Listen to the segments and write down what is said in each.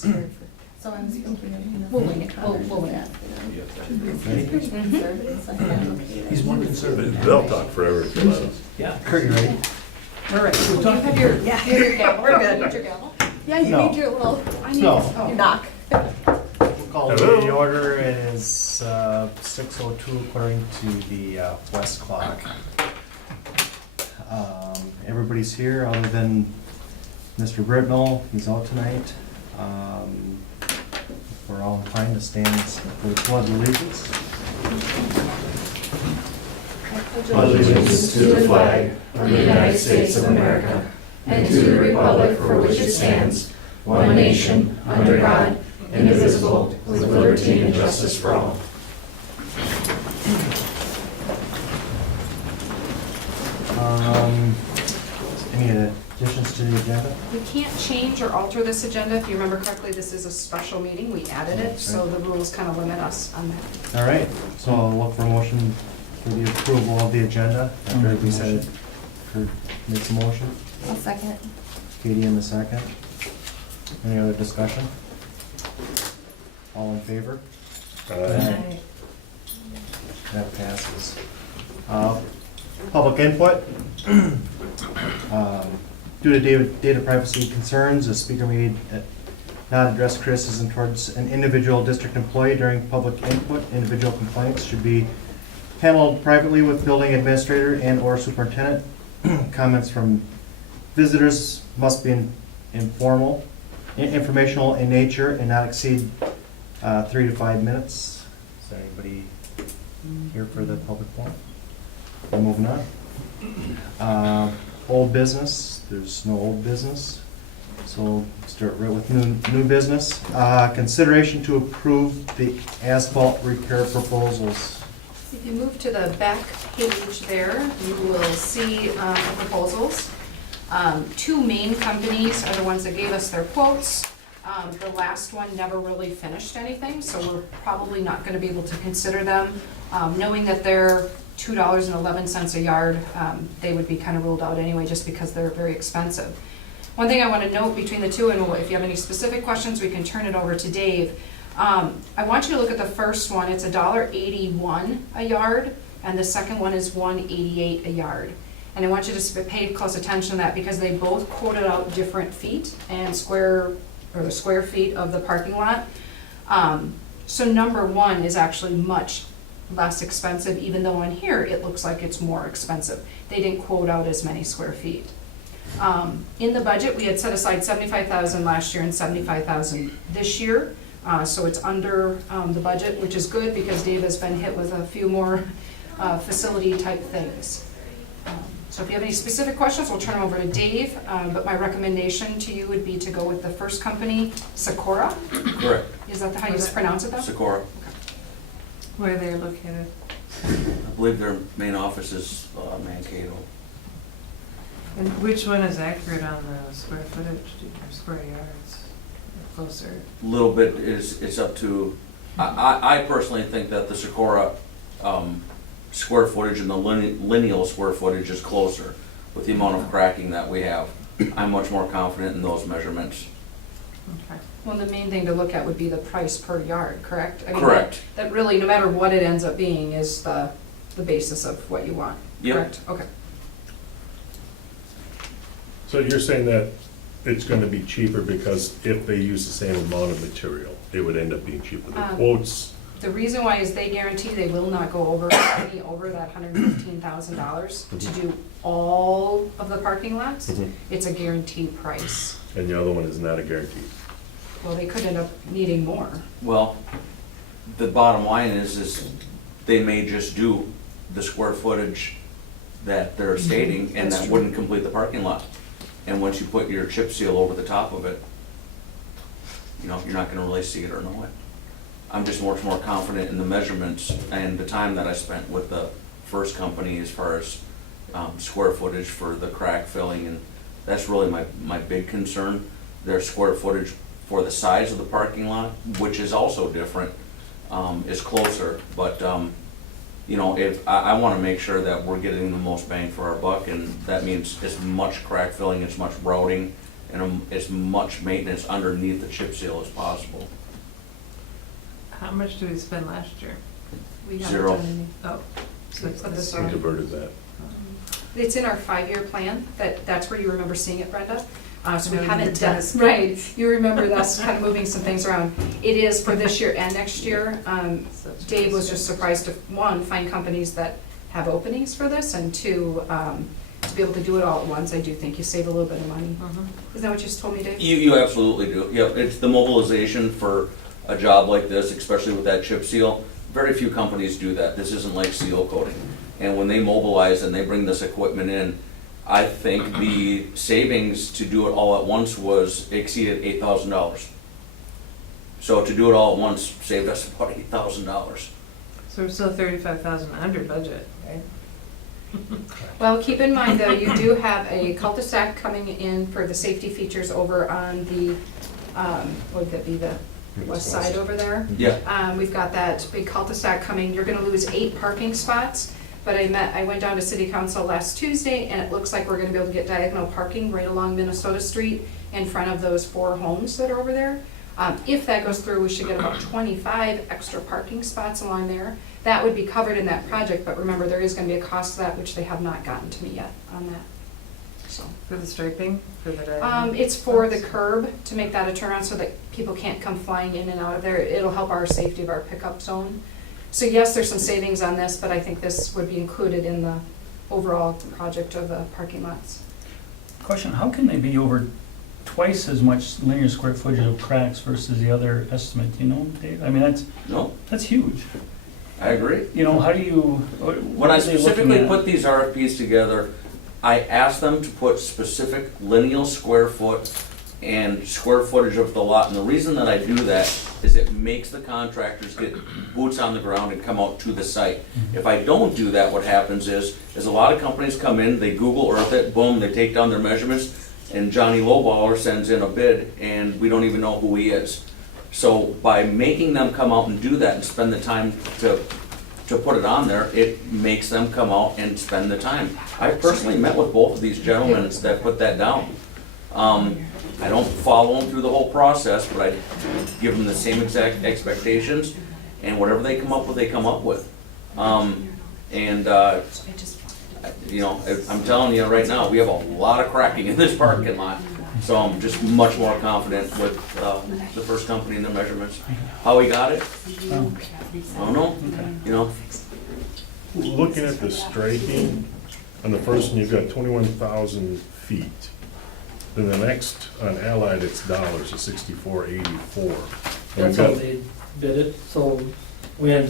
square foot. So I'm thinking, We'll wing it. We'll wing it. He's more conservative. They'll talk forever if you let them. Yeah. Kurt, you ready? All right. We're Do you talking have your, Yeah. you have your gavel? We're good. You need your gavel? Yeah, you No. need your little, I need, No. oh. your knock. We'll call the Hello? meeting order. It is 6:02 according to the West clock. Everybody's here other than Mr. Britnell. He's out tonight. We're all inclined to stand for the pledge of allegiance. Allegiance to the flag of the United States of America and to the republic for which it stands, one nation, under God, indivisible, with liberty and justice for all. Any additions to the agenda? We can't change or alter this agenda. If you remember correctly, this is a special meeting. We added it, so the rules kind of limit us on that. All right, so I'll look for a motion for the approval of the agenda. After we said, Kurt makes a motion, I'll second. Katie in the second. Any other discussion? All in favor? Aye. That passes. Public input. Due to data privacy concerns, the speaker may not address criticism towards an individual district employee during public input. Individual complaints should be handled privately with building administrator and/or superintendent. Comments from visitors must be informational in nature and not exceed 3 to 5 minutes. Is there anybody here for the public forum? We're moving on. Old business, there's no old business. So we'll start right with new business. Consideration to approve the asphalt repair proposals. If you move to the back page there, you will see the proposals. Two main companies are the ones that gave us their quotes. The last one never really finished anything, so we're probably not gonna be able to consider them. Knowing that they're $2.11 a yard, they would be kind of ruled out anyway, just because they're very expensive. One thing I want to note between the two, and if you have any specific questions, we can turn it over to Dave. I want you to look at the first one. It's $1.81 a yard, and the second one is $1.88 a yard. And I want you to pay close attention to that because they both quoted out different feet and square feet of the parking lot. So number one is actually much less expensive, even though in here it looks like it's more expensive. They didn't quote out as many square feet. In the budget, we had set aside $75,000 last year and $75,000 this year. So it's under the budget, which is good because Dave has been hit with a few more facility type things. So if you have any specific questions, we'll turn them over to Dave. But my recommendation to you would be to go with the first company, Socorro. Correct. Is that how you pronounce it though? Socorro. Where they're located. I believe their main office is Mankato. And which one is accurate on the square footage, or square yards, or closer? A little bit it's up to, I personally think that the Socorro square footage and the lineal square footage is closer with the amount of cracking that we have. I'm much more confident in those measurements. Okay. Well, the main thing to look at would be the price per yard, correct? I mean, Correct. That really, no matter what it ends up being, is the basis of what you want, Yep. correct? Okay. So you're saying that it's gonna be cheaper because if they use the same amount of material, it would end up being cheaper? The quotes, The reason why is they guarantee they will not go over any over that $115,000 to do all of the parking lots. Mhm. It's a guaranteed price. and the other one is not a guarantee. Well, they could end up needing more. Well, the bottom line is they may just do the square footage that they're stating, and That's that true. wouldn't complete the parking lot. And once you put your chip seal over the top of it, you're not gonna really see it or know it. I'm just much more confident in the measurements and the time that I spent with the first company as far as square footage for the crack filling, and that's really my big concern. Their square footage for the size of the parking lot, which is also different, is closer, but if I want to make sure that we're getting the most bang for our buck, and that means as much crack filling, as much routing, and as much maintenance underneath the chip seal as possible. How much did we spend last year? We haven't Zero. done any. Oh, so it's But this this We year. diverted that. It's in our 5-year plan, that's where you remember seeing it, Brenda. So we Moving haven't the done, tennis right, you remember us kind of moving some things around. It is for this year and next year. So it's Dave was this just year. surprised to, one, find companies that have openings for this, and two, to be able to do it all at once. I do think you save a little bit of money. Mhm. Isn't that what you just told me, Dave? You absolutely do. Yeah, it's the mobilization for a job like this, especially with that chip seal. Very few companies do that. This isn't like seal coating. And when they mobilize and they bring this equipment in, I think the savings to do it all at once exceeded $8,000. So to do it all at once saved us about $8,000. So we're still 35,000 under budget, right? Well, keep in mind, though, you do have a cul-de-sac coming in for the safety features over on the, what would that be, the west side over there? Yeah, We've got that big cul-de-sac coming, you're gonna lose 8 parking spots, but I went down to city council last Tuesday, and it looks like we're gonna be able to get diagonal parking right along Minnesota Street in front of those 4 homes that are over there. If that goes through, we should get about 25 extra parking spots along there. That would be covered in that project, but remember, there is gonna be a cost to that, which they have not gotten to me yet on that, so. For the striping, for the diagonal? It's for the curb, to make that a turnaround so that people can't come flying in and out of there. It'll help our safety of our pickup zone. So yes, there's some savings on this, but I think this would be included in the overall project of the parking lots. Question, how can they be over twice as much linear square footage of cracks versus the other estimate, you know, Dave? I mean, no, that's huge. I agree. You know, how do you? When I specifically put these RFPs together, I asked them to put specific lineal square foot and square footage of the lot. And the reason that I do that is it makes the contractors get boots on the ground and come out to the site. If I don't do that, what happens is a lot of companies come in, they Google Earth it, boom, they take down their measurements, and Johnny Lowballer sends in a bid, and we don't even know who he is. So by making them come out and do that and spend the time to put it on there, it makes them come out and spend the time. I personally met with both of these gentlemen that put that down. I don't follow them through the whole process, but I give them the same exact expectations, and whatever they come up with, they come up with. You know, I'm telling you right now, we have a lot of cracking in this parking lot. So I'm just much more confident with the first company and their measurements. How we got it? Oh. I don't know, you know. Looking at the striping, on the first one, you've got 21,000 feet. Then the next, on Allied, it's dollars, it's 64.84. That's how they bid it, so we had,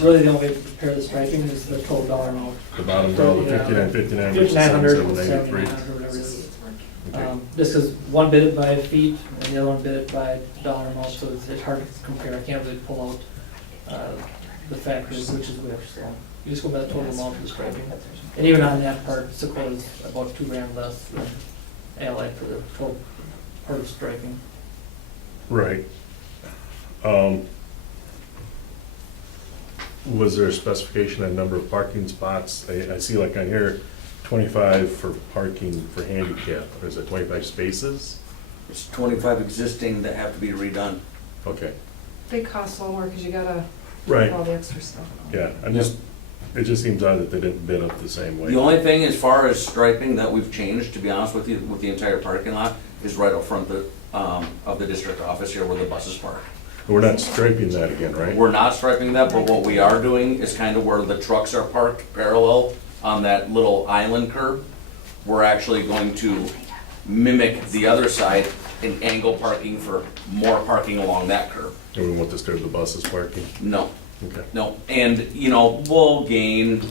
really the only way to prepare the striping is the total dollar amount. The bottom dollar, Yeah. 59.59 versus 5,900, 77.93. 7,900, whatever it is. Okay. This is one bid it by feet, and the other one bid it by dollar amount, so it's hard to compare. I can't really pull out the factors, which is which, so you just go by the total amount of the striping. And even on that part, Sequoia's about $2,000 less than Allied for the total part of striping. Right. Was there a specification on number of parking spots? I see like on here, 25 for parking for handicap. Is it 25 spaces? It's 25 existing that have to be redone. Okay. They cost a little more because you gotta do Right, all the extra stuff. yeah, it just seems odd that they didn't bid up the same way. The only thing as far as striping that we've changed, to be honest with you, with the entire parking lot, is right up front of the district office here where the buses park. We're not striping that again, right? We're not striping that, but what we are doing is kind of where the trucks are parked parallel on that little island curb. We're actually going to mimic the other side and angle parking for more parking along that curb. And we won't disturb the buses parking? No, Okay. no, and, you know, we'll gain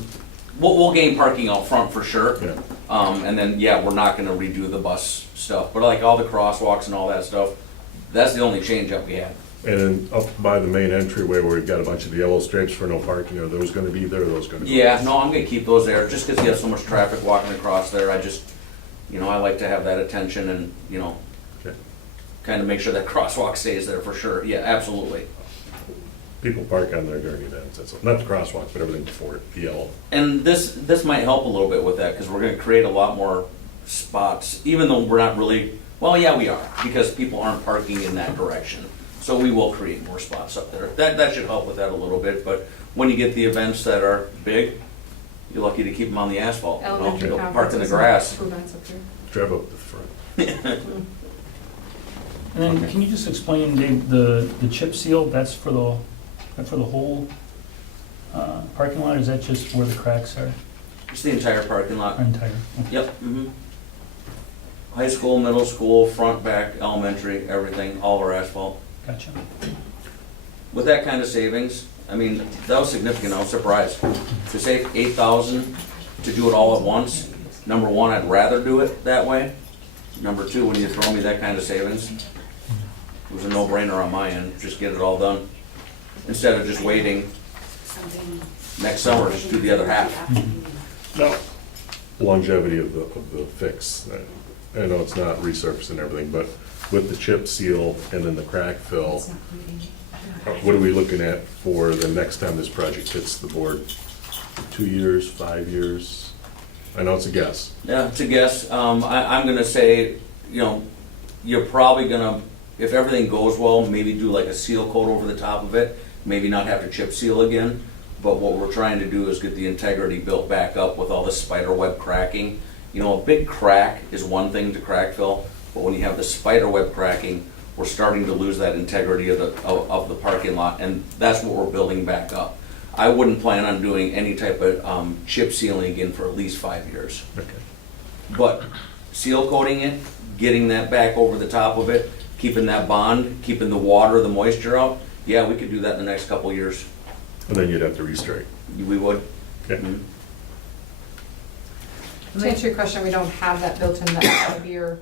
parking out front for sure. Yeah. And then, yeah, we're not gonna redo the bus stuff, but like all the crosswalks and all that stuff, that's the only change up we had. And then up by the main entryway where we've got a bunch of yellow stripes for no parking, are those gonna be there, or are those gonna go? Yeah, no, I'm gonna keep those there, just because you have so much traffic walking across there, I just, you know, I like to have that attention and, you know, Okay. kind of make sure that crosswalk stays there for sure, yeah, absolutely. People park on there during events, that's all. Not the crosswalk, but everything before it, the yellow. And this might help a little bit with that, because we're gonna create a lot more spots, even though we're not really Well, yeah, we are, because people aren't parking in that direction. So we will create more spots up there. That should help with that a little bit, but when you get the events that are big, you're lucky to keep them on the asphalt. You know, Elementary you don't park in the conferences and grass. two events up here. Drive up the front. And then, Okay. can you just explain, Dave, the chip seal, that's for the whole parking lot, or is that just where the cracks are, It's the entire parking lot. or entire? Yep. High school, middle school, front, back, elementary, everything, all our asphalt. Gotcha. With that kind of savings, I mean, that was significant, I was surprised. To save 8,000 to do it all at once, number one, I'd rather do it that way. Number two, when you throw me that kind of savings, it was a no-brainer on my end, just get it all done. Instead of just waiting next summer, just do the other half. Now, longevity of the fix. I know it's not resurfacing and everything, but with the chip seal and then the crack fill, what are we looking at for the next time this project hits the board? 2 years, 5 years? I know it's a guess. Yeah, it's a guess. I'm gonna say, you know, you're probably gonna, if everything goes well, maybe do like a seal coat over the top of it, maybe not have to chip seal again. But what we're trying to do is get the integrity built back up with all the spider web cracking. You know, a big crack is one thing to crack fill, but when you have the spider web cracking, we're starting to lose that integrity of the parking lot, and that's what we're building back up. I wouldn't plan on doing any type of chip sealing again for at least 5 years. Okay. But seal coating it, getting that back over the top of it, keeping that bond, keeping the water, the moisture out, yeah, we could do that in the next couple of years. And then you'd have to restrike. We would. Okay. Mhm. To answer your question, we don't have that built in that 5-year,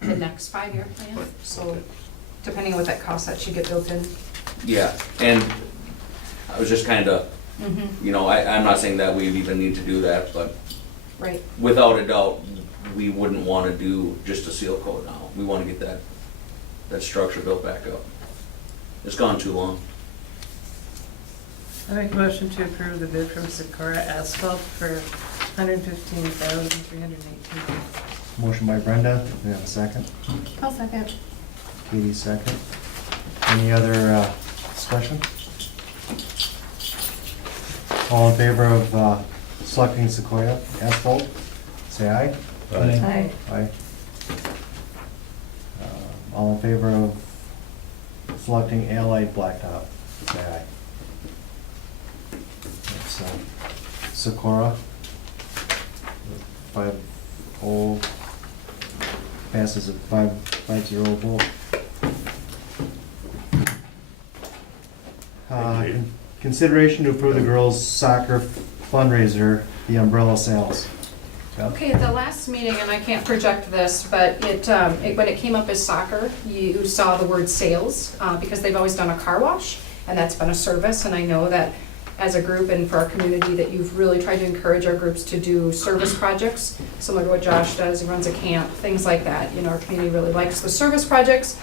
the next 5-year plan, so depending on what that costs, that should get built in. Yeah, and I was just kind of, you know, I'm not saying that we even need to do that, but Right, without a doubt, we wouldn't want to do just a seal coat now. We want to get that structure built back up. It's gone too long. I make a motion to approve the bid from Sikora Asphalt for $115,318. Motion by Brenda, do we have a second? I'll second. Katie, second. Any other discussion? All in favor of selecting Sequoia Asphalt, say aye. Aye. Aye. All in favor of selecting Allied Blacktop, say aye. That's Sikora. 5-0, passes at 5-0 vote. Thank you. Consideration to approve the girls' soccer fundraiser, the umbrella sales. Jeff? okay, at the last meeting, and I can't project this, but when it came up as soccer, you saw the word sales, because they've always done a car wash, and that's been a service, and I know that as a group and for our community, that you've really tried to encourage our groups to do service projects, similar to what Josh does, he runs a camp, things like that. You know, our community really likes the service projects.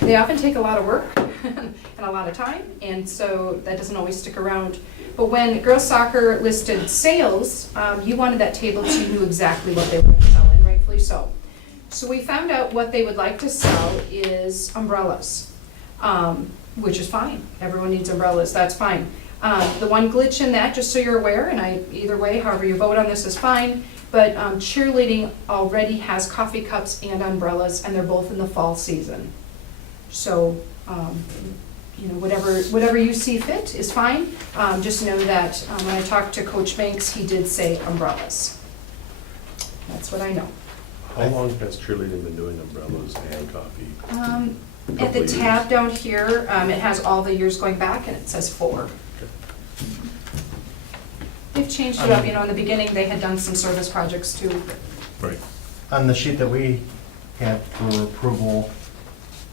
They often take a lot of work and a lot of time, and so that doesn't always stick around. But when girls soccer listed sales, you wanted that table so you knew exactly what they were going to sell, and rightfully so. So we found out what they would like to sell is umbrellas, which is fine. Everyone needs umbrellas, that's fine. The one glitch in that, just so you're aware, and either way, however you vote on this is fine, but cheerleading already has coffee cups and umbrellas, and they're both in the fall season. So, you know, whatever you see fit is fine. Just know that when I talked to Coach Banks, he did say umbrellas. That's what I know. How long has cheerleading been doing umbrellas and coffee? At Couple the of tab down here, it has all the years going back, and it says 4. They've changed it up, you know, in the beginning, they had done some service projects too. Right. On the sheet that we had for approval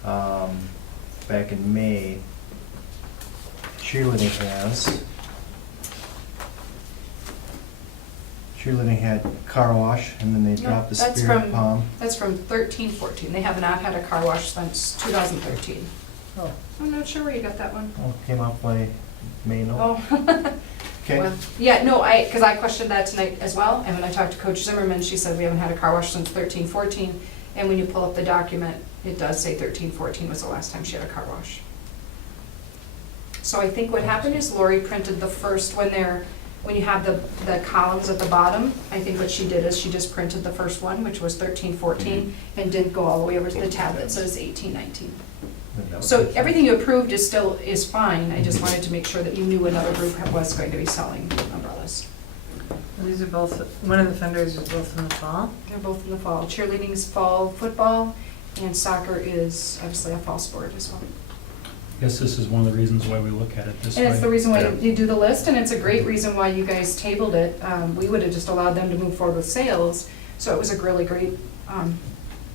back in May, cheerleading had car wash, and then they No, dropped the that's spirit from- palm. That's from 13-14. They have not had a car wash since 2013. Oh. I'm not sure where you got that one. Oh, came off my May note. Oh, Okay, well, yeah, no, because I questioned that tonight as well, and when I talked to Coach Zimmerman, she said we haven't had a car wash since 13-14. And when you pull up the document, it does say 13-14 was the last time she had a car wash. So I think what happened is Lori printed the first, when you have the columns at the bottom, I think what she did is she just printed the first one, which was 13-14, and didn't go all the way over to the tab that says 18-19. So everything you approved is fine, I just wanted to make sure that you knew another group was going to be selling umbrellas. These are both, one of the fundraisers is both in the fall. They're both in the fall. Cheerleading is fall football, and soccer is obviously a fall sport as well. I guess this is one of the reasons why we look at it this way. And it's the reason why Yeah. you do the list, and it's a great reason why you guys tabled it. We would have just allowed them to move forward with sales, so it was a really great,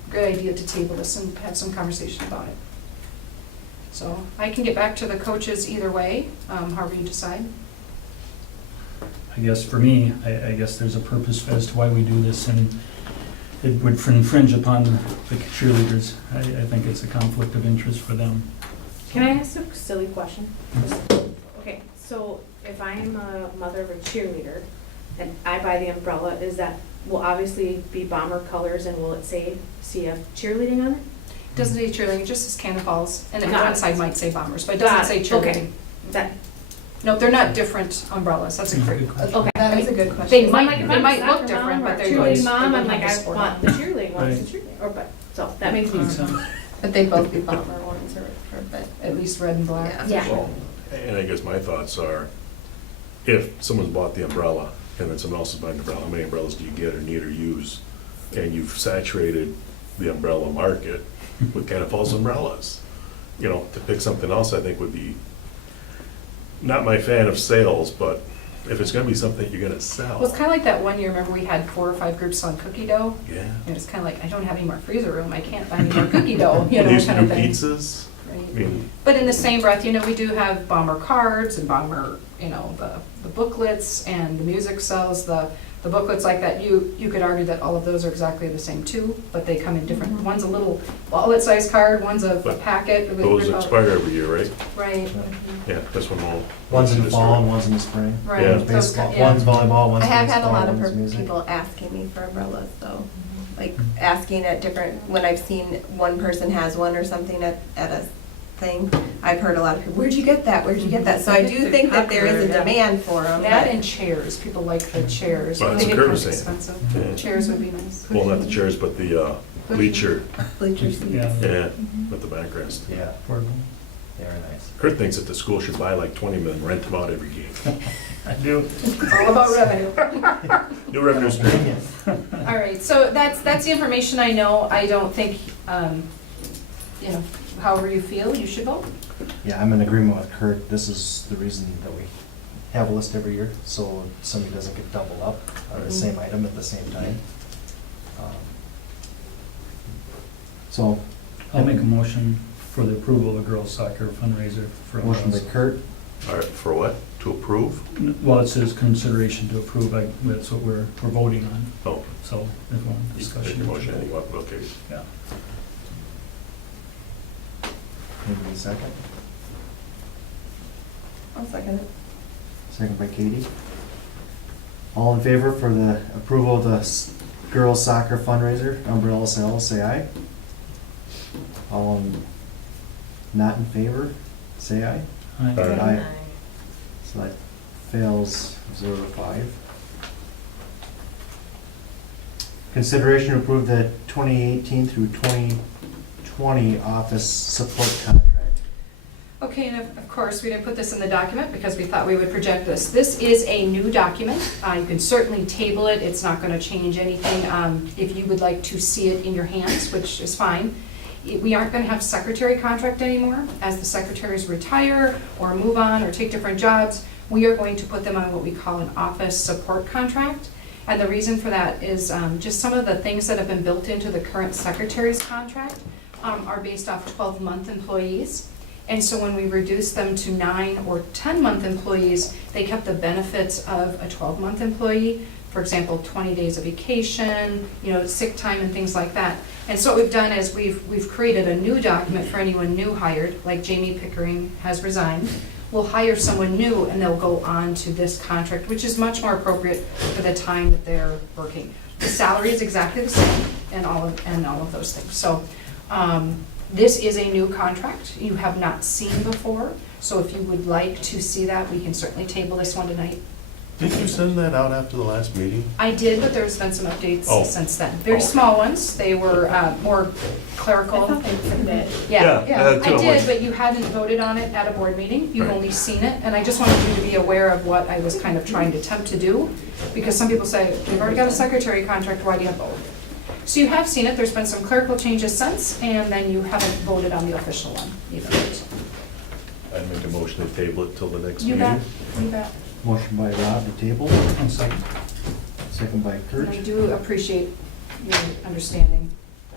great idea to table this and have some conversation about it. So I can get back to the coaches either way, however you decide. I guess for me, I guess there's a purpose as to why we do this, and it would infringe upon the cheerleaders. I think it's a conflict of interest for them. Can I ask a silly question? Okay, so if I'm a mother of a cheerleader and I buy the umbrella, will obviously be Bomber colors and will it say CF cheerleading on it? Doesn't say cheerleading, it just says Cannon Falls, and then Got one it. side might say Bombers, but it Got doesn't say it, okay. cheerleading. That, No, they're not different umbrellas, that's a Yeah, great. good question. okay. That is a good They I'm might, like, if they I'm a might look soccer different, mom but or they're cheerleading going. mom, I'm like, I sport. want the cheerleading ones, Right. the cheerleading, or, but, so that makes me. Makes sense. But they both be Bomber ones but. At least red and black. Yeah. Well, and I guess my thoughts are, if someone's bought the umbrella and then someone else is buying the umbrella, how many umbrellas do you get or need or use? And you've saturated the umbrella market with Cannon Falls umbrellas. You know, to pick something else, I think would be, not my fan of sales, but if it's gonna be something you're gonna sell. Well, it's kind of like that one year, remember we had 4 or 5 groups selling cookie dough? Yeah. And it's kind of like, I don't have any more freezer room, I can't buy any more cookie dough, you They know, used to kind do of thing. pizzas, I Right. mean, But in the same breath, you know, we do have Bomber cards and Bomber, you know, the booklets and the music sells, the booklets like that. You could argue that all of those are exactly the same too, but they come in different, one's a little wallet-sized card, one's a But packet. with- those expire every year, right? Right, Yeah, this one won't. One's in the fall and one's in the spring. right. Yeah. Those Baseball, kind- yeah. one's volleyball, one's I have had a baseball, lot of one's music. people asking me for umbrellas though, like asking at different, when I've seen one person has one or something at a thing, I've heard a lot of people, where'd you get that, where'd you get that? So I do think that there is a Popular, yeah. demand for them. That and chairs, people like the chairs. Well, but it's they a get kind of courtesy. expensive. Yeah. Chairs would be nice. Well, not the chairs, but the bleacher, Bleacher seats. Yeah, yeah, with the backrest. Yeah, affordable. they are nice. Kurt thinks that the school should buy like 20 of them and rent them out every game. I do. It's all about revenue. New revenue stream. All right, so that's the information I know. I don't think, you know, however you feel, you should vote. Yeah, I'm in agreement with Kurt. This is the reason that we have a list every year, so somebody doesn't get doubled up on the same item at the same time. So, I'll make a motion for the approval of a girls soccer fundraiser for motion by umbrellas. Kurt, All right, for what? To approve? Well, it says consideration to approve, that's what we're voting on, Oh, so if one you can make discussion. your motion any way, okay. Yeah. maybe a second. I'll second it. Second by Katie. All in favor for the approval of the girls soccer fundraiser, umbrella sales, say aye. All not in favor, say aye. Aye. Aye. So that fails 0-5. Consideration to approve the 2018 through 2020 office support contract. Okay, and of course, we didn't put this in the document because we thought we would project this. This is a new document. You can certainly table it. It's not going to change anything. If you would like to see it in your hands, which is fine. We aren't going to have secretary contract anymore. As the secretaries retire or move on or take different jobs, we are going to put them on what we call an office support contract. And the reason for that is just some of the things that have been built into the current secretary's contract are based off 12-month employees. And so when we reduced them to 9 or 10-month employees, they kept the benefits of a 12-month employee. For example, 20 days of vacation, you know, sick time and things like that. And so what we've done is we've created a new document for anyone new hired, like Jamie Pickering has resigned. We'll hire someone new and they'll go on to this contract, which is much more appropriate for the time that they're working. The salary is exactly the same. and all of those things. So, this is a new contract you have not seen before, so if you would like to see that, we can certainly table this one tonight. Did you send that out after the last meeting? I did, but there's been some updates Oh. since then. Very Oh. small ones, they were more I clerical. thought they said that. Yeah, Yeah, I that's what I'm did, like- but you hadn't voted on it at a board meeting, you've Right. only seen it, and I just wanted you to be aware of what I was kind of trying to attempt to do, because some people say, we've already got a secretary contract, why do you have both? So you have seen it, there's been some clerical changes since, and then you haven't voted on the official one either. I'd make a motion to table it till the next You meeting. bet, you bet. Motion by Rob to table, One second. second by And Kurt. I do appreciate your understanding.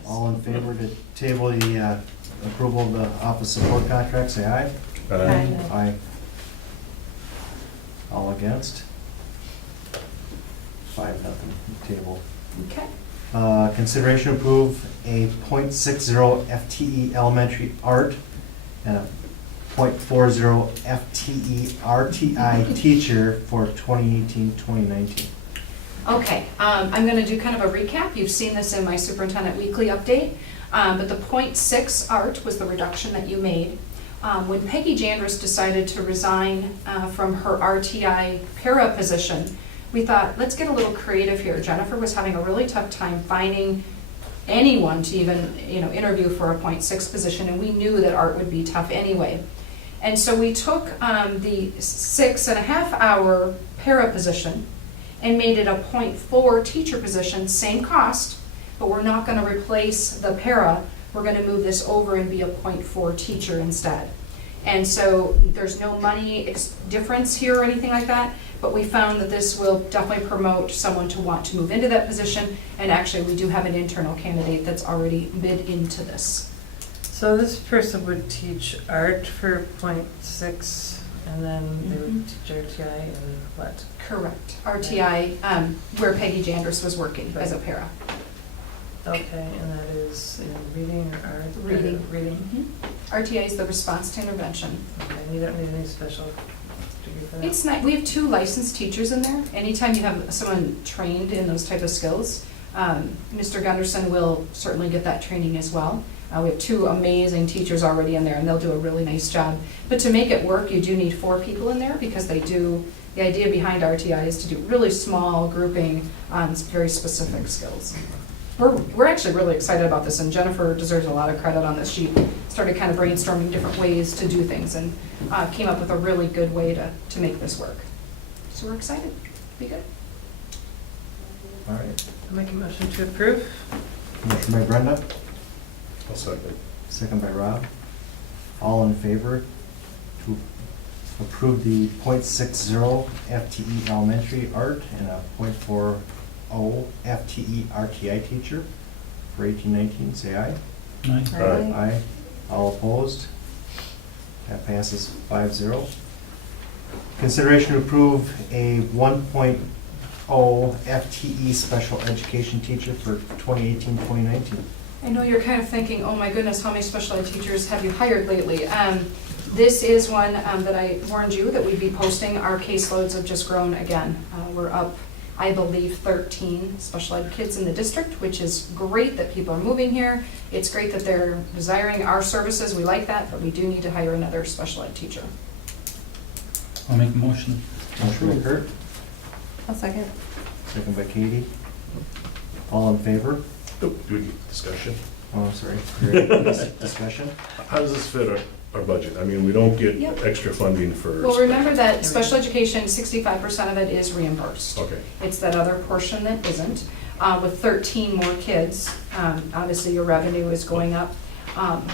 All in favor to table the approval of the office support contract, say aye. Aye. All against? 5-0, table. Okay. Consideration to approve a .60 FTE elementary art and a .40 FTE RTI teacher for 2018-2019. Okay, I'm gonna do kind of a recap. You've seen this in my superintendent weekly update. But the .6 art was the reduction that you made. When Peggy Jandrus decided to resign from her RTI para position, we thought, let's get a little creative here. Jennifer was having a really tough time finding anyone to even, interview for a .6 position, and we knew that art would be tough anyway. And so we took the 6.5-hour para position and made it a .4 teacher position, same cost, but we're not gonna replace the para, we're gonna move this over and be a .4 teacher instead. And so there's no money difference here or anything like that, but we found that this will definitely promote someone to want to move into that position, and actually, we do have an internal candidate that's already bid into this. So this person would teach art for .6, and then they would teach RTI and what? Correct. RTI, where Peggy Jandrus was working as a para. Okay, and that is in reading or art? Reading. Reading. RTI is the response to intervention. Okay, and you don't need any special degree for that? It's not, we have 2 licensed teachers in there. Anytime you have someone trained in those type of skills, Mr. Gunderson will certainly get that training as well. We have 2 amazing teachers already in there, and they'll do a really nice job. But to make it work, you do need 4 people in there, because they do, the idea behind RTI is to do really small grouping on very specific skills. We're actually really excited about this, and Jennifer deserves a lot of credit on this. She started kind of brainstorming different ways to do things, and came up with a really good way to make this work. So we're excited. Be good. All right. I'll make a motion to approve. Motion by Brenda, I'll second. second by Rob. All in favor to approve the .60 FTE elementary art and a .40 FTE RTI teacher for 18-19, say aye. Aye. Aye. Aye. All opposed? That passes 5-0. Consideration to approve a 1.0 FTE special education teacher for 2018-2019. I know you're kind of thinking, oh my goodness, how many special ed teachers have you hired lately? This is one that I warned you that we'd be posting. Our caseloads have just grown again. We're up, I believe, 13 special ed kids in the district, which is great that people are moving here. It's great that they're desiring our services. We like that, but we do need to hire another special ed teacher. I'll make a motion. Motion by Kurt, I'll second. second by Katie. All in favor? Do we get discussion? Oh, sorry. Discussion? How does this fit our budget? I mean, we don't get Yep. extra funding for. Well, remember that special education, 65% of it is reimbursed. Okay. It's that other portion that isn't. With 13 more kids, obviously your revenue is going up.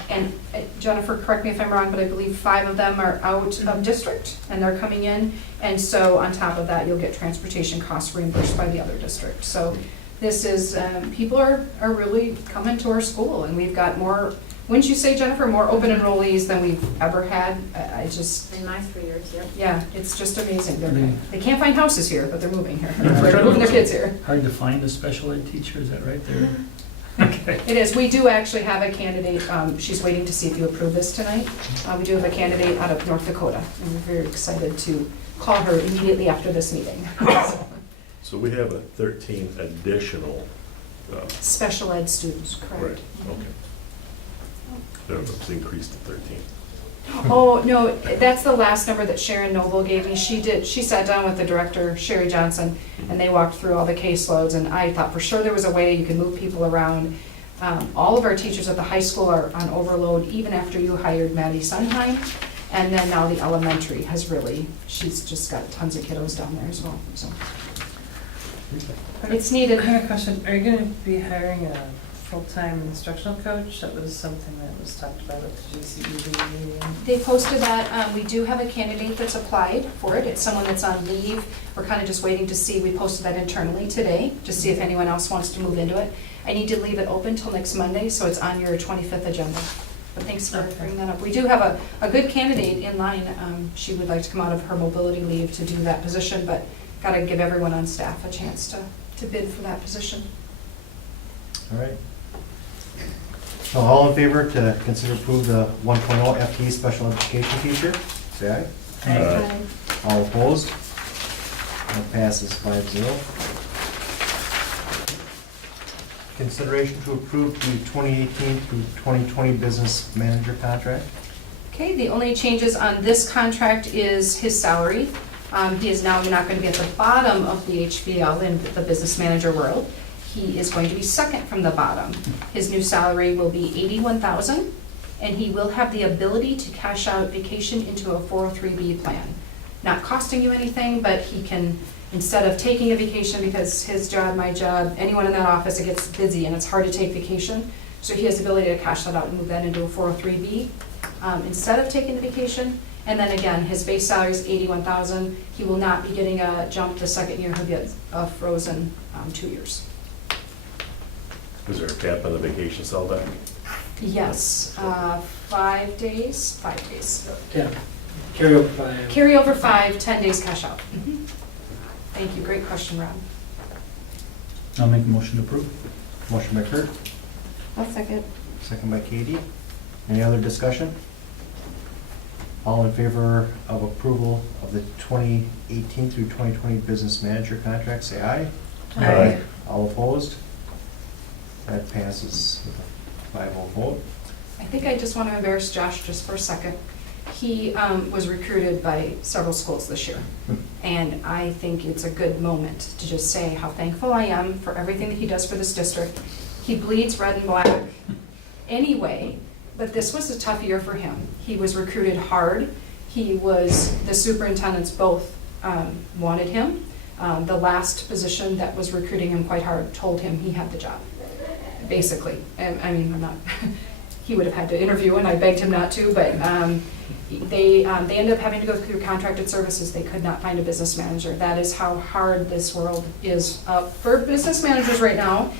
And Jennifer, correct me if I'm wrong, but I believe 5 of them are out of district and they're coming in. And so on top of that, you'll get transportation costs reimbursed by the other district. So this is, people are really coming to our school, and we've got more, wouldn't you say, Jennifer, more open enrollees than we've ever had? I just, In my 3 years, yep. yeah, it's just amazing. Really? They can't find houses here, but they're moving here. Yeah. They're moving their kids here. Hard to find a special ed teacher, is that right there? Okay. It is. We do actually have a candidate, she's waiting to see if you approve this tonight. We do have a candidate out of North Dakota, and we're very excited to call her immediately after this meeting. So we have a 13 additional Special ed students, Right, correct. okay. That was increased to 13. Oh, no, that's the last number that Sharon Noble gave me. She sat down with the director, Sherry Johnson, and they walked through all the caseloads, and I thought for sure there was a way you could move people around. All of our teachers at the high school are on overload, even after you hired Maddie Sunheim. And then now the elementary has really, she's just got tons of kiddos down there as well, so. It's I needed. have a question. Are you gonna be hiring a full-time instructional coach? That was something that was talked about at the GCED meeting. They posted that, we do have a candidate that's applied for it, it's someone that's on leave, we're kind of just waiting to see, we posted that internally today, to see if anyone else wants to move into it. I need to leave it open till next Monday, so it's on your 25th agenda. But thanks for Okay. bringing that up. We do have a good candidate in line, she would like to come out of her mobility leave to do that position, but gotta give everyone on staff a chance to bid for that position. All right. So all in favor to consider approve the 1.0 FTE special education teacher, say aye. Aye. All opposed? That passes 5-0. Consideration to approve the 2018 through 2020 business manager contract. Okay, the only changes on this contract is his salary. He is now not going to be at the bottom of the HBL in the business manager world. He is going to be second from the bottom. His new salary will be $81,000, and he will have the ability to cash out vacation into a 403B plan. Not costing you anything, but he can, instead of taking a vacation, because his job, my job, anyone in that office, it gets busy and it's hard to take vacation. So he has the ability to cash that out and move that into a 403B instead of taking the vacation. And then again, his base salary is $81,000. He will not be getting a jump the second year. He'll get a frozen 2 years. Is there a cap on the vacation sellback? Yes, 5 days, 5 days. 10. Carryover 5. Carryover 5, 10 days cash out. Thank you, great question, Rob. I'll make a motion to approve. Motion by Kurt, I'll second. second by Katie. Any other discussion? All in favor of approval of the 2018 through 2020 business manager contract, say aye. Aye. All opposed? That passes with a 5-0 vote. I think I just want to embarrass Josh just for a second. He was recruited by several schools this year. And I think it's a good moment to just say how thankful I am for everything that he does for this district. He bleeds red and black anyway, but this was a tough year for him. He was recruited hard. The superintendents both wanted him. The last position that was recruiting him quite hard told him he had the job, basically. I mean, I'm not, he would have had to interview and I begged him not to, but they ended up having to go through contracted services. They could not find a business manager. That is how hard this world is for business managers right now.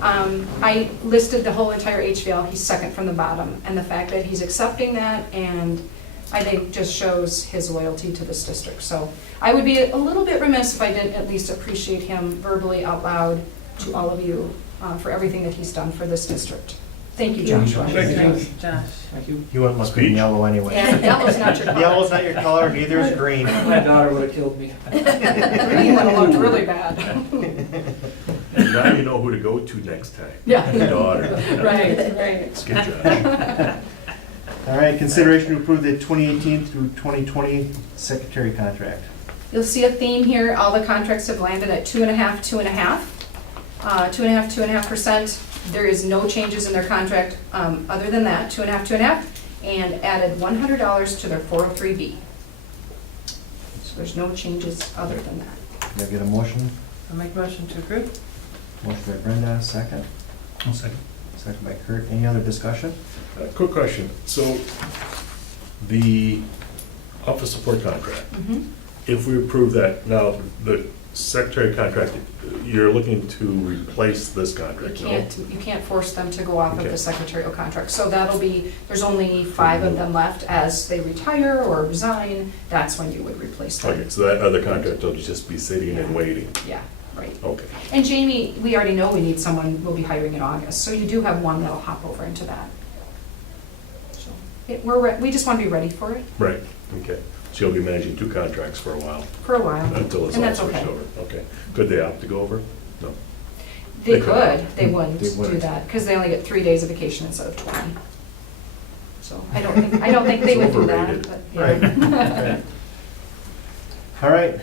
I listed the whole entire HVL. He's second from the bottom, and the fact that he's accepting that, and I think just shows his loyalty to this district. So I would be a little bit remiss if I didn't at least appreciate him verbally out loud to all of you for everything that he's done for this district. Thank you, Joshua. Thank you. Josh. Thank you. You wouldn't look good in Speech? yellow anyway. And yellow's not your color. Yellow's not your color, neither is green. My daughter would have killed me. Green would have looked really bad. And now you know who to go to next time. Yeah. Your daughter. Right, right. It's good, Josh. All right, consideration to approve the 2018 through 2020 secretary contract. You'll see a theme here. All the contracts have landed at 2.5, 2.5. 2.5, 2.5%. There is no changes in their contract other than that, 2.5, 2.5, and added $100 to their 403B. So there's no changes other than that. Can I get a motion? I'll make motion to approve. Motion by Brenda, second. I'll second. Second by Kurt. Any other discussion? Quick question. So the office support contract, if we approve that, now the secretary contract, you're looking to replace this contract, no? You can't force them to go off of Okay. the secretarial contract. So that'll be, there's only 5 of them left. As they retire or resign, that's when you would replace them. Okay, so that other contract will just be sitting and waiting. Yeah, right. Okay. And Jamie, we already know we need someone we'll be hiring in August, so you do have one that'll hop over into that. So we just want to be ready for it Right, okay. So you'll be managing 2 contracts for a while, for a while. until it's And all that's switched okay. over. Okay. Could they opt to go over? No. They They could. could, they wouldn't They do wouldn't. that, because they only get 3 days of vacation instead of 20. So I don't think they would do that, It's but. Right. All right,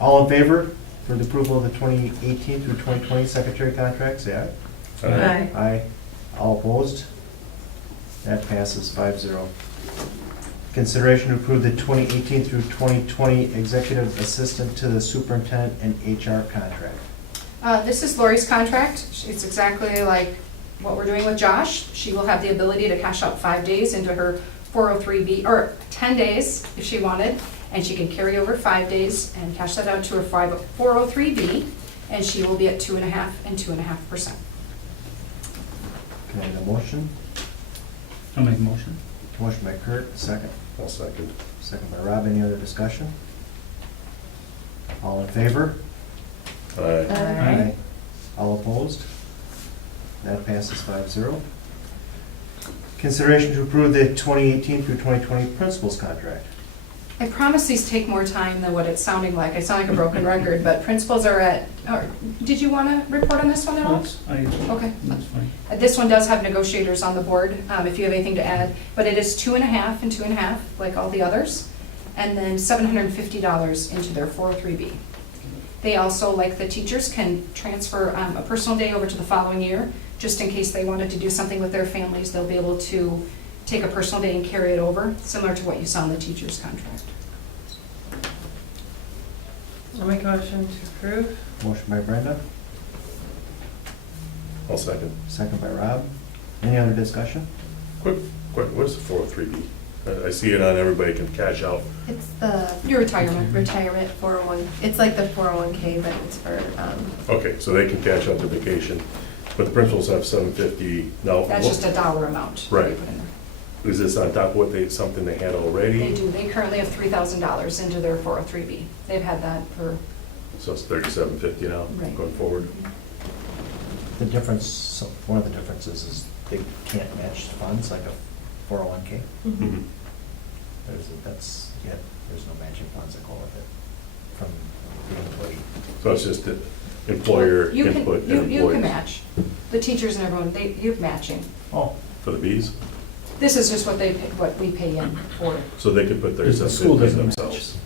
all in favor for the approval of the 2018 through 2020 secretary contract, say aye. Aye. Aye. All opposed? That passes 5-0. Consideration to approve the 2018 through 2020 executive assistant to the superintendent and HR contract. This is Lori's contract. It's exactly like what we're doing with Josh. She will have the ability to cash out 5 days into her 403B, or 10 days if she wanted, and she can carry over 5 days and cash that out to her 403B, and she will be at 2.5% and 2.5%. Can I have a motion? I'll make a motion. Motion by Kurt, second. I'll second. Second by Rob. Any other discussion? All in favor? Aye. Aye. All opposed? That passes 5-0. Consideration to approve the 2018 through 2020 principals contract. I promise these take more time than what it's sounding like. I sound like a broken record, but principals are at, did you want to report on this one at all? Okay. That's fine. This one does have negotiators on the board, if you have anything to add, but it is 2.5% and 2.5%, like all the others, and then $750 into their 403B. They also, like the teachers, can transfer a personal day over to the following year, just in case they wanted to do something with their families. They'll be able to take a personal day and carry it over, similar to what you saw in the teacher's contract. I'll make a motion to approve. Motion by Brenda, I'll second. second by Rob. Any other discussion? Quick, what is the 403B? I see it on everybody can cash out. It's the Your retirement. retirement 401, it's like the 401K, but it's for, Okay, so they can cash out their vacation, but the principals have $750. Now, That's just a dollar amount. that Right. you put in there. is this on top of what they, something they had already? They do. They currently have $3,000 into their 403B. They've had that for, So it's $37.50 now, Right. going forward? The difference, so one of the differences is they can't match funds like a 401K. Mhm. There's no matching funds that go with it from the employee. So it's just the employer you can, input and you can employees. match. The teachers and everyone, you have matching. Oh, For the bees? This is just what what we pay in for. So they could put their The school $750 doesn't match. themselves?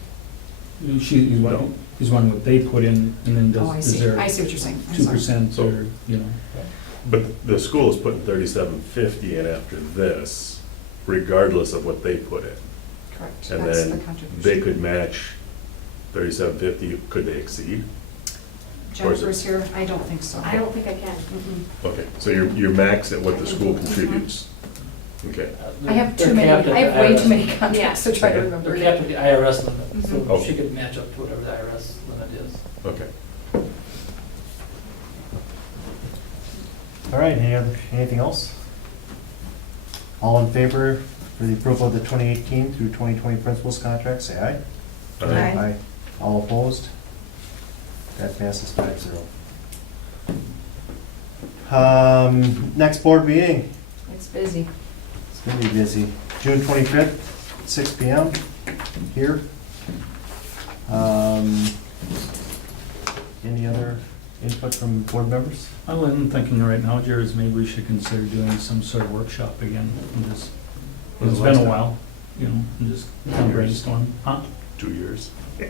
He's one what they put in, and then Oh, I is see. there I see what you're saying. I'm 2% sorry. or, you know? But the school is putting $37.50 in after this, regardless of what they put in. Correct. And That's the then contribution. they could match $37.50, could they exceed? Jennifer's here. I don't think so. I don't think I can. Mm-mm. Okay, so you're maxed at what the school contributes? Okay, I have They're too many, capped at I have the way IRS. too many contracts to try to remember. They're capped at the IRS limit, so Mhm. she could match up to whatever the IRS limit is. okay. all right, anything else? All in favor for the approval of the 2018 through 2020 principals contract, say aye. Aye. All opposed? That passes 5-0. Next board meeting, It's busy. it's gonna be busy. June 25th, 6 PM, here. Any other input from board members? All I'm thinking right now, Jerry, is maybe we should consider doing some sort of workshop again. And just, When's it's the been last a time? while, you know, and just kind of brainstorm. Huh? 2 years? Yeah.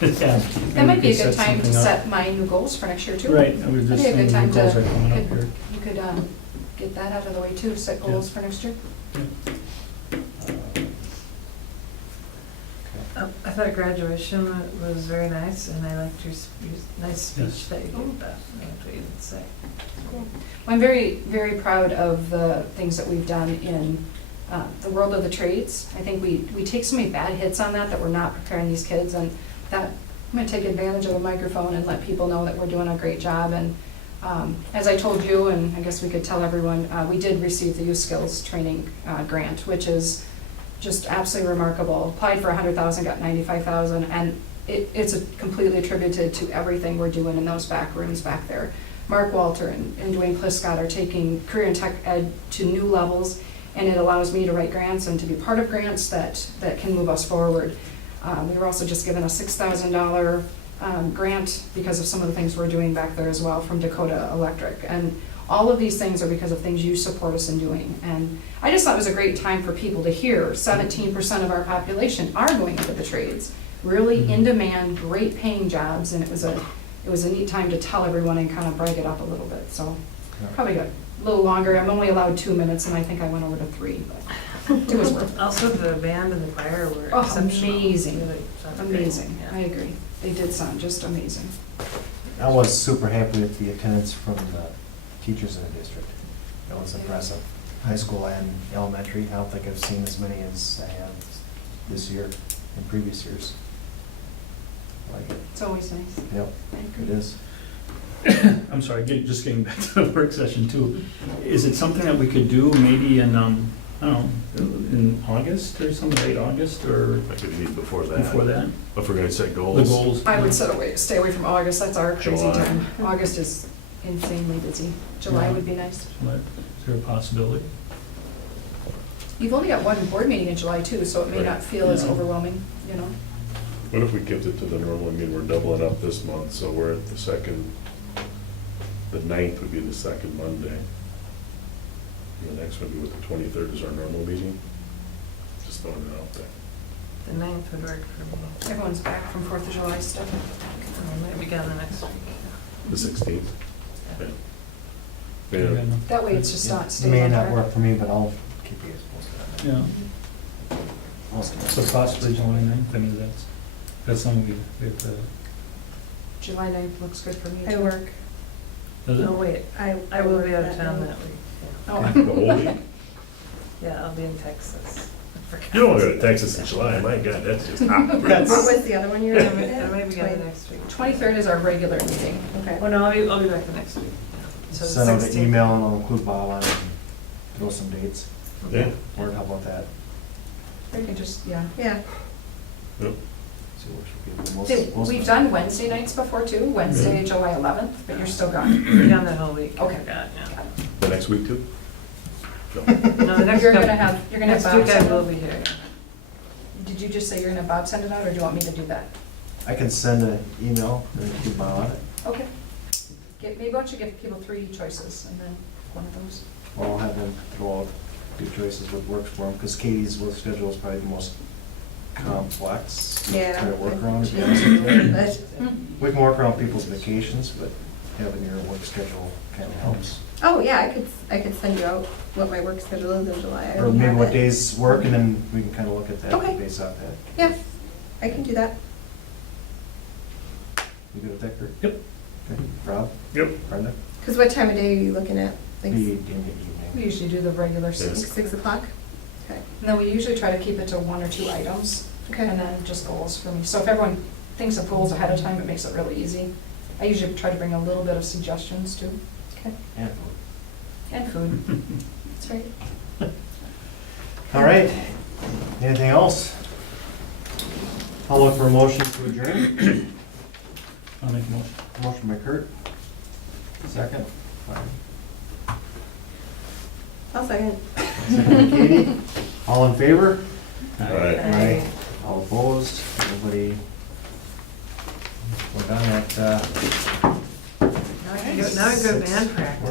That might be a Maybe good time to something up. set my new goals for next year too. Right, I was just That'd be a good saying, time the to, goals are coming up here. you could get that out of the way too, set goals for next year. I thought graduation was very nice, and I liked your nice Yes. speech that you gave, Beth. I liked what you had to say. I'm very, very proud of the things that we've done in the world of the trades. I think we take so many bad hits on that we're not preparing these kids, and that I'm going to take advantage of a microphone and let people know that we're doing a great job. And as I told you, and I guess we could tell everyone, we did receive the Youth Skills Training Grant, which is just absolutely remarkable. Applied for $100,000, got $95,000, and it's completely attributed to everything we're doing in those back rooms back there. Mark Walter and Dwayne Pliscott are taking career and tech ed to new levels, and it allows me to write grants and to be part of grants that can move us forward. We were also just given a $6,000 grant because of some of the things we're doing back there as well from Dakota Electric. And all of these things are because of things you support us in doing. And I just thought it was a great time for people to hear 17% of our population are going into the trades. Really in demand, great paying jobs, and it was a neat time to tell everyone and kind of brag it up a little bit. So probably got a little longer. I'm only allowed 2 minutes, and I think I went over to 3, but it was worth it. Also, the band and the choir were Oh, exceptional. amazing. Really sounded great. Amazing, Yeah. I agree. They did sound just amazing. I was super happy with the attendance from the teachers in the district. That was impressive. High school and elementary, I don't think I've seen as many as I have this year and previous years. I like it. It's always nice. Yep, I it agree. is. I'm sorry, just getting back to the work session too. Is it something that we could do maybe in, I don't know, in August or something, late August or I could meet before that. before that? If we're gonna set The goals. goals? I would stay away from August, that's our crazy July. time. August is insanely busy. July Yeah. would be nice. Is there a possibility? You've only got one board meeting in July too, so it may Right. not feel as Yeah. overwhelming, you know? What if we kept it to the normal, I mean, we're doubling up this month, so we're at the second, the 9th would be the second Monday. The next one would be with the 23rd is our normal meeting. Just throwing it out there. The 9th would work for me. Everyone's back from 4th of July stuff. I might be gone the next week. The 16th? Yeah. Yeah. Okay. That way it's just not It staying may on not track. work for me, but I'll keep you guys posted on Yeah, that. Most of so it. possibly July 9th, I mean, that's something we have to, July 9th looks good for me I too. work. does it? No, wait, I will be out of town that week. Oh. The whole week? Yeah, I'll be in Texas. I forgot. You don't wanna go to Texas in July, my God, that's just hot. What was the other one you were I in? might be gone the next week. 23rd is our regular meeting. Okay. Oh, no, I'll be back the next week. So the Send out an 16th. email and I'll include Bob on it and throw some dates. Yeah. Or how about that? We can just, yeah. Yeah. Yep. See what works for people. We've done Wednesday nights before too, Wednesday, July 11th, but you're still gone. Be gone that whole week. Okay. I forgot, yeah. The next week too? No. No, the next You're couple- gonna have Next Bob week I send will it? be here. Did you just say you're gonna have Bob send it out, or do you want me to do that? I can send an email and keep Bob on it. Okay. Maybe why don't you give people 3 choices, and then one of those. Or I'll have them throw out 2 choices what works for them, because Katie's work schedule is probably the most complex. Yeah. Try to work around, to be honest with you. But- We can work around people's vacations, but having your work schedule kind of helps. Oh, yeah, I could send you out what my work schedule is in July. I Or already maybe have what it. days work, and then we can kind of look at that, Okay. based off that. Yeah, I can do that. You good with that, Kurt? Yep. Okay. Rob? Yep. Brenda? Because what time of day are you looking at? Like Be in the We evening. usually do the regular 6. Yes. 6 o'clock? Okay. And then we usually try to keep it to 1 or 2 items, Okay. and then just goals for me. So if everyone thinks of goals ahead of time, it makes it really easy. I usually try to bring a little bit of suggestions too, Okay. Yeah. and food. That's right. All right. Anything else? I'll look for a motion to adjourn. I'll make a motion. Motion by Kurt. Second. I'll second. Second by Katie. All in favor? All right. Aye. All opposed? Nobody? We're done at, Now I can go band practice.